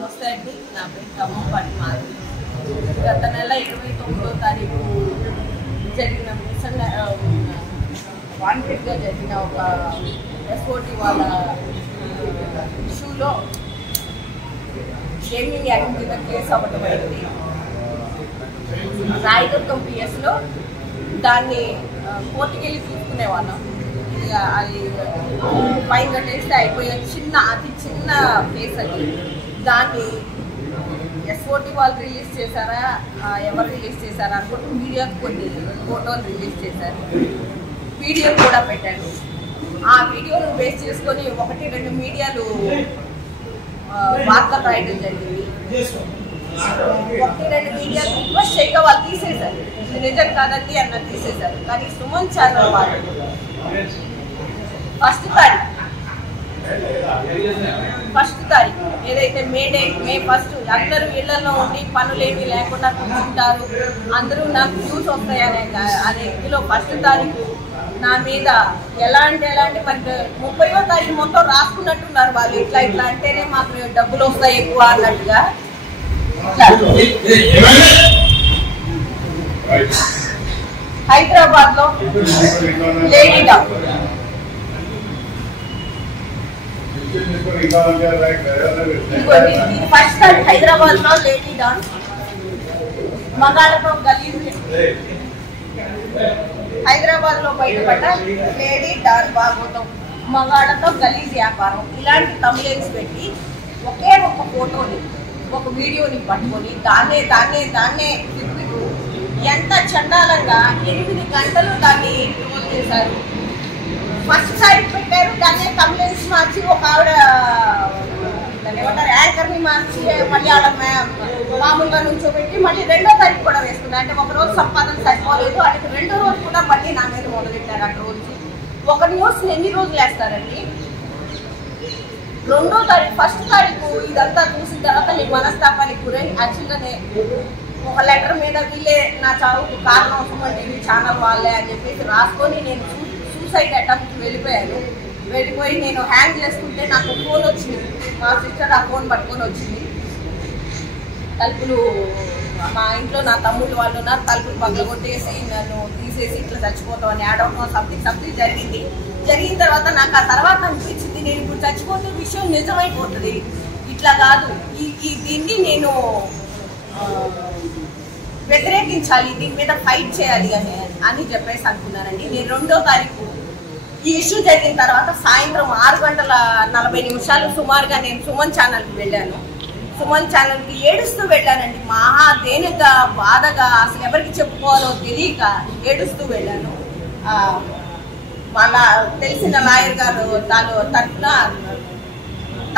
నమస్తే అండి. నా పేరు కమ్మపాటి మాధవి. గత నెల 29వ తారీఖు జరిగిన వాంటెడ్గా జరిగిన ఒక ఎస్ఓటి వాళ్ళ ఇష్యూలో షేమింగ్ యాక్ట్ కింద కేసు అవ్వడం అయింది. రాయదుర్గం పిఎస్లో దాన్ని కోర్టుకి వెళ్ళి చూసుకునేవాళ్ళం. అది ఫైన్ కట్టేస్తే అయిపోయే అతి చిన్న కేసు అది. దాన్ని ఎస్ఓటి వాళ్ళు రిలీజ్ చేశారా, ఎవరు రిలీజ్ చేశారా అనుకుంటూ మీడియాకు కొన్ని ఫోటోలు రిలీజ్ చేశారు, వీడియో కూడా పెట్టారు. ఆ వీడియోను బేస్ చేసుకొని 1-2 మీడియాలు వార్తలు రాయడం జరిగింది. 1-2 మీడియాలు రిక్వెస్ట్ చేయగా వాళ్ళు తీసేశారు. ఇది నిజం కాదండి అన్నది తీసేశారు. కానీ సుమన్ ఛానల్ వాళ్ళు ఫస్ట్ తారీఖు ఏదైతే మే 1 అందరూ ఇళ్లలో ఉండి పనులేమీ లేకుండా కూర్చుంటారు, అందరూ నాకు న్యూస్ వస్తాయనే ఇందులో 1 తారీఖు నా మీద ఎలాంటి మరి 30వ తారీఖు మొత్తం రాసుకున్నట్టున్నారు వాళ్ళు. ఇట్లా అంటేనే మాకు డబ్బులు వస్తాయి ఎక్కువ అన్నట్టుగా. హైదరాబాద్ లో లేడీ డాక్టర్ ఫస్ట్ హైదరాబాద్ లో లేడీ డాన్ మగాళ్ళతో గలీజ్. హైదరాబాద్ లో బయటపడ్డ లేడీ డాన్ భాగవతం మగాళ్ళతో గలీజ్ వ్యాపారం ఇలాంటి తమ్లైన్స్ పెట్టి ఒకే ఒక ఫోటోని ఒక వీడియోని పట్టుకొని దాన్నే తిప్పుతూ ఎంత చండాలంగా 8 గంటలు దాన్ని ట్రోల్ చేశారు. ఫస్ట్ సైడ్ పెట్టారు, దాన్ని కంప్లైంట్స్ మార్చి ఒక ఆవిడ ఏమంటారు యాంకర్ ని మార్చి మళ్ళీ ఆవిడ మామూలుగా నుంచోబెట్టి మళ్ళీ 2వ తారీఖు కూడా వేసుకున్నారు. అంటే ఒక రోజు సంపాదన సరిపోలేదు, వాళ్ళకి 2వ రోజు కూడా మళ్ళీ నా మీద మొదలెట్టారు. అటు రోజు ఒక న్యూస్ ఎన్ని రోజులు వేస్తారండి? 2వ తారీఖు 1st తారీఖు ఇదంతా చూసిన తర్వాత నేను మనస్తాపానికి గురై యాక్చువల్గానే ఒక లెటర్ మీద వీళ్ళే నా చావుకు కారణం టీవీ ఛానల్ వాళ్ళే అని చెప్పేసి రాసుకొని నేను సూసైడ్ అటెంప్ట్ వెళ్ళిపోయి నేను హ్యాంగ్ చేసుకుంటే నాకు ఫోన్ వచ్చింది. మా సిస్టర్ ఆ ఫోన్ పట్టుకొని వచ్చింది. తలుపులు మా ఇంట్లో నా తమ్ముళ్ళు వాళ్ళు ఉన్నారు, తలుపులు పగల కొట్టేసి నన్ను తీసేసి ఇట్లా చచ్చిపోతాం అని ఆడవడం సంథింగ్ జరిగింది. జరిగిన తర్వాత నాకు ఆ తర్వాత అనిపించింది నేను ఇప్పుడు చచ్చిపోతే విషయం నిజమైపోతుంది, ఇట్లా కాదు, దీన్ని నేను వ్యతిరేకించాలి, దీని మీద ఫైట్ చేయాలి అని చెప్పేసి అనుకున్నానండి. నేను 2వ తారీఖు ఈ ఇష్యూ జరిగిన తర్వాత సాయంత్రం 6:40 సుమారుగా నేను సుమన్ ఛానల్కి వెళ్ళాను. సుమన్ ఛానల్కి ఏడుస్తూ వెళ్ళానండి. మహా దేనిగా బాధగా అసలు ఎవరికి చెప్పుకోవాలో తెలియక ఏడుస్తూ వెళ్ళాను. వాళ్ళ తెలిసిన లాయర్ గారు తరఫున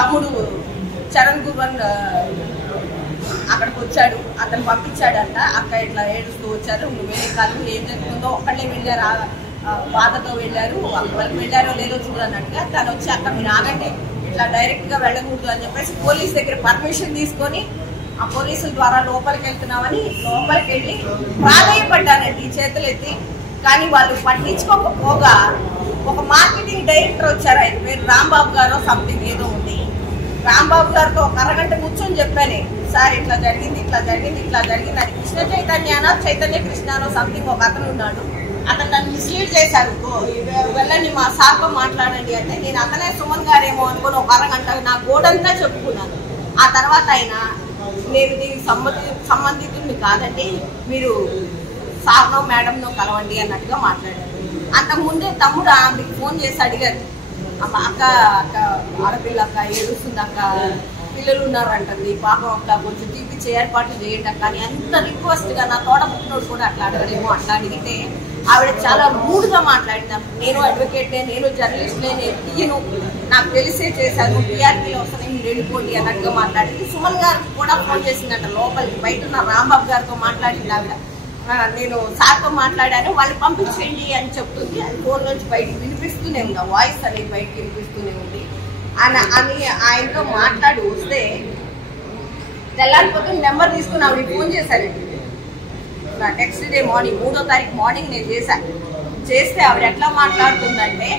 తమ్ముడు చరణ్ గుర్వన్ అక్కడికి వచ్చాడు, అతను పంపించాడంట. అక్క ఇట్లా ఏడుస్తూ వచ్చారు, వేరే కాదు ఏం జరుగుతుందో ఒక్కళ్ళే వెళ్ళారు, బాధతో వెళ్ళారు, వాళ్ళు వెళ్ళారో లేదో చూడన్నట్టుగా. తను వచ్చి అక్క మీరు ఆగండి, ఇట్లా డైరెక్ట్గా వెళ్ళకూడదు అని చెప్పేసి పోలీస్ దగ్గర పర్మిషన్ తీసుకొని ఆ పోలీసుల ద్వారా లోపలికి వెళ్తున్నామని లోపలికి వెళ్ళి ప్రాధాయపడ్డానండి చేతులు ఎత్తి. కానీ వాళ్ళు పట్టించుకోకపోగా ఒక మార్కెటింగ్ డైరెక్టర్ వచ్చారు, ఆయన పేరు రాంబాబు గారు సంథింగ్ ఏదో ఉంది. రాంబాబు గారితో ఒక అరగంట కూర్చొని చెప్పాను, సార్ ఇట్లా జరిగింది అది కృష్ణ చైతన్య కృష్ణనో సంథింగ్ ఒక అతను ఉన్నాడు, అతను నన్ను మిస్లీడ్ చేశారు, వెళ్ళండి మా సార్తో మాట్లాడండి అంటే నేను అతనే సుమన్ గారేమో అనుకుని ఒక అరగంట నా గోడంతా చెప్పుకున్నాను. ఆ తర్వాత ఆయన నేను దీనికి సంబంధితుడిని కాదండి, మీరు సార్నో మేడంనో కలవండి అన్నట్టుగా మాట్లాడారు. అంతకుముందే తమ్ముడు ఆమెకి ఫోన్ చేసి అడిగారు, అక్క ఆడపిల్ల అక్క ఏడుస్తుంది అక్క, పిల్లలు ఉన్నారంటుంది, పాపం అక్క కొంచెం తీపిచ్చే ఏర్పాట్లు చేయండి అక్క అని ఎంత రిక్వెస్ట్గా. నా తోట పుట్టినోడు కూడా అట్లా అడగలేమో. అట్లా అడిగితే ఆవిడ చాలా రూడ్గా మాట్లాడినాను. నేను అడ్వకేట్నే, నేను జర్నలిస్ట్నే, నేను తీయను, నాకు తెలిసే చేశాను, టీఆర్పీలో వస్తానే మీరు వెళ్ళిపోండి అన్నట్టుగా మాట్లాడింది. సుమన్ గారికి కూడా ఫోన్ చేసిందంట లోపలికి. బయట ఉన్న రాంబాబు గారితో మాట్లాడింది ఆవిడ, నేను సార్తో మాట్లాడాను వాళ్ళు పంపించండి అని చెప్తుంది. అది ఫోన్ నుంచి బయటకు వినిపిస్తూనే ఉంది, ఆ వాయిస్ అనేది బయటకు వినిపిస్తూనే ఉంది అని ఆయనతో మాట్లాడి వస్తే తెల్లారిపోతే నెంబర్ తీసుకుని ఆవిడ ఫోన్ చేశానండి. నెక్స్ట్ డే మార్నింగ్ 3వ తారీఖు మార్నింగ్ నేను చేస్తే ఆవిడ ఎట్లా మాట్లాడుతుందంటే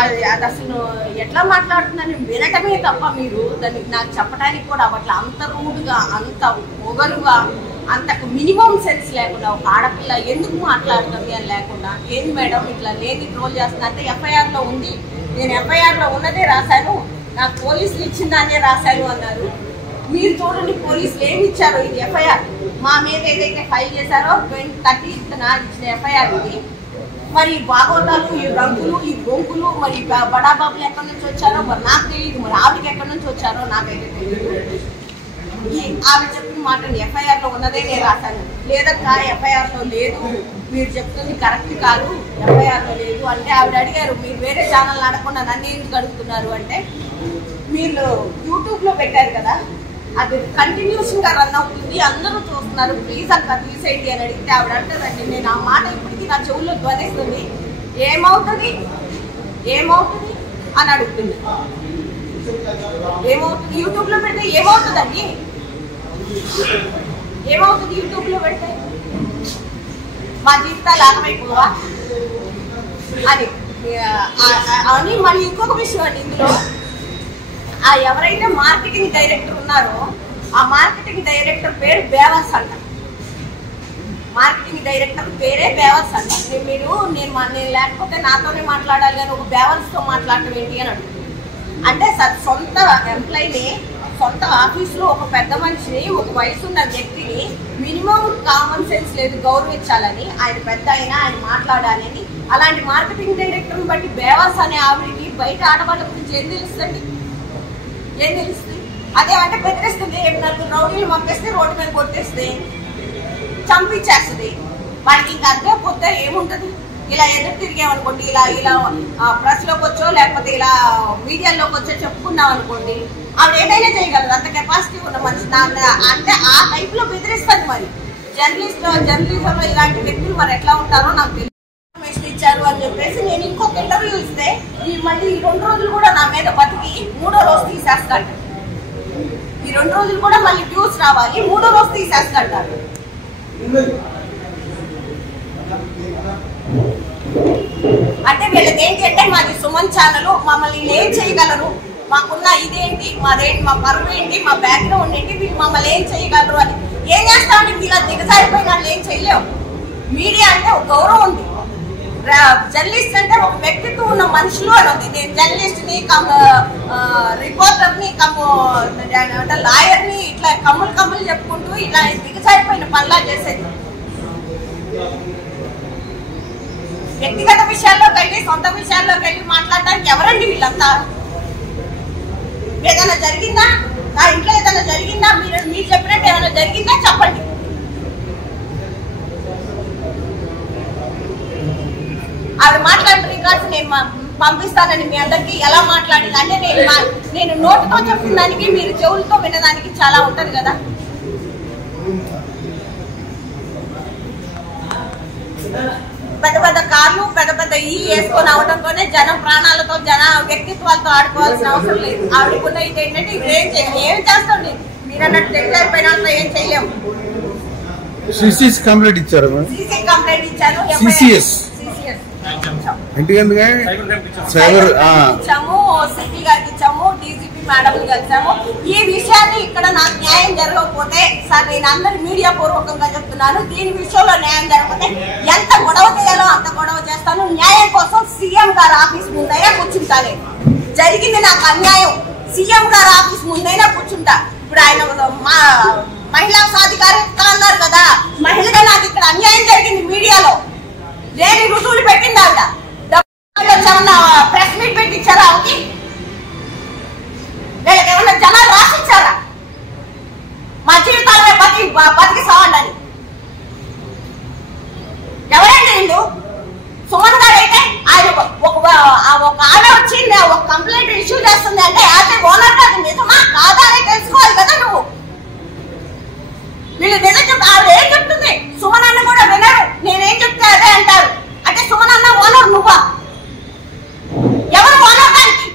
అది అసలు ఎట్లా మాట్లాడుతుందని వినటమే తప్ప మీరు దానికి నాకు చెప్పడానికి కూడా అట్లా అంత రూడ్గా, అంత పొగరుగా, అంతకు మినిమం సెన్స్ లేకుండా ఒక ఆడపిల్ల ఎందుకు మాట్లాడుతుంది అని లేకుండా, ఏంది మేడం ఇట్లా లేని ట్రోల్ చేస్తున్నా అంటే ఎఫ్ఐఆర్లో ఉంది, నేను ఎఫ్ఐఆర్లో ఉన్నదే రాశాను, నాకు పోలీసులు ఇచ్చిందానే రాశాను అన్నారు. మీరు చూడండి పోలీసులు ఏమి ఇచ్చారో, ఇది ఎఫ్ఐఆర్ మా మీద ఏదైతే ఫైల్ చేశారో 30th ఇచ్చిన ఎఫ్ఐఆర్ ఇది. మరి ఈ భాగవతాలు, ఈ రంగులు, ఈ గొంకులు, మరి బడాబాబులు ఎక్కడి నుంచి వచ్చారో మరి నాకు తెలియదు, మరి ఆవిడకి ఎక్కడి నుంచి వచ్చారో నాకైతే తెలియదు. ఈ ఆవిడ చెప్పిన మాటని ఎఫ్ఐఆర్లో ఉన్నదే నేను రాశాను, లేదక్క ఎఫ్ఐఆర్లో లేదు, మీరు చెప్తుంది కరెక్ట్ కాదు, ఎఫ్ఐఆర్లో లేదు అంటే ఆవిడ అడిగారు మీరు వేరే ఛానల్ అడగకుండా నన్ను ఎందుకు అడుగుతున్నారు అంటే, మీరు యూట్యూబ్లో పెట్టారు కదా అది కంటిన్యూషన్ గా రన్ అవుతుంది, అందరూ చూస్తున్నారు, ప్లీజ్ అక్క తీసేయండి అని అడిగితే ఆవిడ అంటదండి, నేను ఆ మాట ఇప్పటికీ నా చెవుల్లో ధ్వనిస్తుంది, ఏమవుతుంది ఏమవుతుంది అని అడుగుతుంది. ఏమవుతుంది యూట్యూబ్ లో పెడితే ఏమవుతుందండి, ఏమవుతుంది యూట్యూబ్ లో పెడితే, మా జీవితాలు ఆగమైపోవా అని. మళ్ళీ ఇంకొక విషయం అండి, ఇందులో ఆ ఎవరైతే మార్కెటింగ్ డైరెక్టర్ ఉన్నారో ఆ మార్కెటింగ్ డైరెక్టర్ పేరు బేవస్ అంట, మార్కెటింగ్ డైరెక్టర్ పేరే బేవస్ అంట. నేను లేకపోతే నాతోనే మాట్లాడాలి కానీ ఒక బేవస్తో మాట్లాడటం ఏంటి అని అడుగుతుంది. అంటే సొంత ఎంప్లాయీని, సొంత ఆఫీసులో ఒక పెద్ద మనిషిని, ఒక వయసున్న వ్యక్తిని మినిమం కామన్ సెన్స్ లేదు గౌరవించాలని, ఆయన పెద్ద అయినా ఆయన మాట్లాడాలి అని. అలాంటి మార్కెటింగ్ డైరెక్టర్ని బట్టి బేవస్ అనే ఆవిడికి బయట ఆడవాళ్ళ గురించి ఏం తెలుస్తుంది, ఏం తెలుస్తుంది? అదేమంటే బెదిరిస్తుంది, 4 రౌడీలు పంపేస్తే రోడ్డు మీద కొట్టేస్తే చంపించేస్తుంది. వాడికి ఇంకా అర్థమైపోతే ఏముంటుంది, ఇలా ఎదురు తిరిగామనుకోండి, ఇలా ప్రెస్ లోకి వచ్చో లేకపోతే ఇలా మీడియాలోకి వచ్చో చెప్పుకున్నాం అనుకోండి, ఆవిడ ఏదైనా చేయగలరు, అంత కెపాసిటీ ఉన్న మనిషి. అంటే ఆ టైప్ లో బెదిరిస్తుంది. మరి జర్నలిజంలో ఇలాంటి వ్యక్తులు మరి ఎట్లా ఉంటారో నాకు తెలియదు. ఇచ్చారు అని చెప్పేసి నేను ఇంకొక ఇంటర్వ్యూ ఇస్తే మళ్ళీ ఈ 2 రోజులు కూడా నా మీద బతికి 3వ రోజు తీసేస్తాడు. ఈ 2 రోజులు కూడా మళ్ళీ వ్యూస్ రావాలి, 3వ రోజు తీసేస్తాడు. అంటే వీళ్ళది ఏంటి అంటే మాది సుమన్ ఛానల్, మమ్మల్ని ఏం చేయగలరు, మాకున్న ఇదేంటి, మా పరువు ఏంటి, మా బ్యాక్గ్రౌండ్ ఏంటి, వీళ్ళు మమ్మల్ని ఏం చేయగలరు అని. ఏం చేస్తామంటే ఇలా దిగజారిపోయిన వాళ్ళు ఏం చేయలేము. మీడియా అంటే ఒక గౌరవం ఉంది, జర్నలిస్ట్ అంటే ఒక వ్యక్తిత్వం ఉన్న మనుషులు అని ఉంది. నేను జర్నలిస్ట్ ని, రిపోర్టర్ ని, లాయర్ ని ఇట్లా కమ్ములు చెప్పుకుంటూ ఇలా దిగజారిపోయిన పనులా చేసేది. వ్యక్తిగత విషయాల్లోకి వెళ్ళి, సొంత విషయాల్లోకి వెళ్ళి మాట్లాడడానికి ఎవరండి వీళ్ళంతా? ఏదైనా జరిగిందా, నా ఇంట్లో ఏదైనా జరిగిందా, మీరు చెప్పినట్టు ఏమైనా జరిగిందా చెప్పండి. ఆవిడ మాట్లాడిన రికార్డ్స్ నేను పంపిస్తానని మీ అందరికి. ఎలా మాట్లాడింది అంటే నేను నోటితో చెప్పిన దానికి మీరు చెవులతో వినడానికి చాలా ఉంటది కదా. పెద్ద పెద్ద కార్లు, పెద్ద వేసుకొని అవడంతోనే జనం ప్రాణాలతో, జన వ్యక్తిత్వాలతో ఆడుకోవాల్సిన అవసరం లేదు. ఆవిడకున్న ఇది ఏంటంటే ఇప్పుడు ఏం చేస్తాండి, మీరు అన్నట్టు తెలియకపోయినా ఏం చేయలేము. సిసిఎస్ కంప్లైంట్ ఇచ్చారు, సిపి గారికి ఇచ్చాము, డీజీపీ మేడం కలిసాము. ఈ విషయాన్ని ఇక్కడ నాకు న్యాయం జరగకపోతే, సార్ నేను అందరి మీడియా పూర్వకంగా చెప్తున్నాను, దీని విషయంలో న్యాయం జరగకపోతే ఎంత గొడవ చేయాలో అంత గొడవ చేస్తాను. న్యాయం కోసం సీఎం గారి ఆఫీస్ ముందైనా కూర్చుంటాను. జరిగింది నాకు అన్యాయం, సీఎం గారి ఆఫీస్ ముందైనా కూర్చుంటా. ఇప్పుడు ఆయన మహిళా సాధికారిత అన్నారు కదా, మహిళగా నాకు ఇక్కడ అన్యాయం జరిగింది, మీడియాలో లేని రుజువులు పెట్టింది ఆవిడ. ప్రెస్ మీట్ పెట్టించారా ఆవికి? వీళ్ళకి ఏమన్నా జనాలు రాసిచ్చారా మా జీవితాలే బతికి సావండి? ఎవరండి వీళ్ళు? సుమన్ గారు అయితే ఆయన ఒక ఆమె వచ్చి ఒక కంప్లైంట్ ఇష్యూ చేస్తుంది అంటే యాజ్ ఏ ఓనర్ కాదు, నిజమా కాదా అని తెలుసుకోవాలి కదా నువ్వు. వీళ్ళు నిజం చెప్తే ఆవిడ ఏం చెప్తుంది, సుమన్ అన్న కూడా వినరు, నేనేం చెప్తే అదే అంటారు. అంటే సుమన్ అన్న ఓనర్ నువ్వా? ఎవరు ఓనర్ దానికి?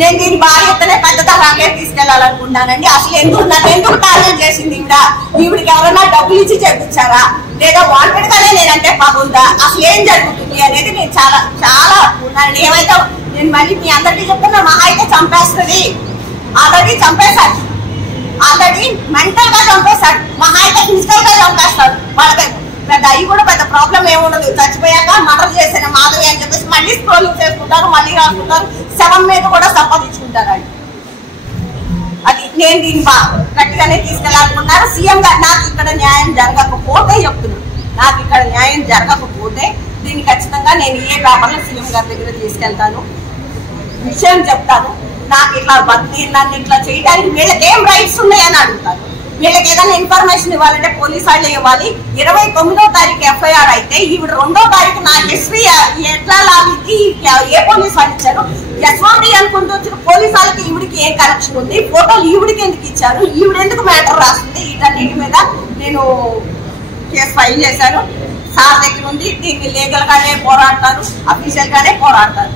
నేను దీని బాధ్యతనే పెద్ద తరహాగా తీసుకెళ్లాలనుకుంటానండి. అసలు నన్ను ఎందుకు టార్గెట్ చేసింది ఈవిడికి ఎవరైనా డబ్బులు ఇచ్చి చేపించారా లేదా వాంటెడ్ గానే నేనంటే పగుందా, అసలు ఏం జరుగుతుంది అనేది నేను చాలా చాలా ఉన్నానండి. ఏమైతే నేను మళ్ళీ మీ అందరికీ చెప్తున్నా, మహా అయితే చంపేస్తుంది. ఆల్రెడీ చంపేశాడు, ఆల్రెడీ మెంటల్ గా చంపేశాడు, మహా అయితే ఫిజికల్ గా చంపేస్తాడు. వాళ్ళకి పెద్ద అవి కూడా పెద్ద ప్రాబ్లం ఏముండదు. చచ్చిపోయాక మర్డర్ చేసిన మాధవి అని చెప్పేసి మళ్ళీ స్క్రోలింగ్ చేసుకుంటారు, మళ్ళీ రాసుకుంటారు, శవం మీద కూడా సంపాదించుకుంటారు. అది నేను దీన్ని గట్టిగానే తీసుకెళ్లాలనుకున్నారు. సీఎం గారు నాకు ఇక్కడ న్యాయం జరగకపోతే చెప్తున్నాను, నాకు ఇక్కడ న్యాయం జరగకపోతే దీన్ని ఖచ్చితంగా నేను ఏ పేపర్లో సీఎం గారి దగ్గర తీసుకెళ్తాను, విషయం చెప్తాను. నాకు ఇట్లా నన్ను ఇట్లా చేయడానికి వీళ్ళకి ఏం రైట్స్ ఉన్నాయని అడుగుతాను. వీళ్ళకి ఏదైనా ఇన్ఫర్మేషన్ ఇవ్వాలంటే పోలీసు వాళ్ళు ఇవ్వాలి. 29వ తారీఖు ఎఫ్ఐఆర్ అయితే ఈవిడ 2వ తారీఖు నా హిస్టరీ ఎట్లా లాగింది, ఏ పోలీసు వాళ్ళు ఇచ్చారు, ఎస్ఓడి అనుకుంటూ వచ్చిన పోలీసు వాళ్ళకి ఈవిడికి ఏం కనెక్షన్ ఉంది, ఫోటోలు ఈవిడికి ఎందుకు ఇచ్చారు, ఈవిడ ఎందుకు మ్యాటర్ రాస్తుంది, వీటన్నిటి మీద నేను కేసు ఫైల్ చేశాను. సార్ దగ్గర ఉంది. దీన్ని లీగల్ గానే పోరాడతారు, అఫీషియల్ గానే పోరాడతారు.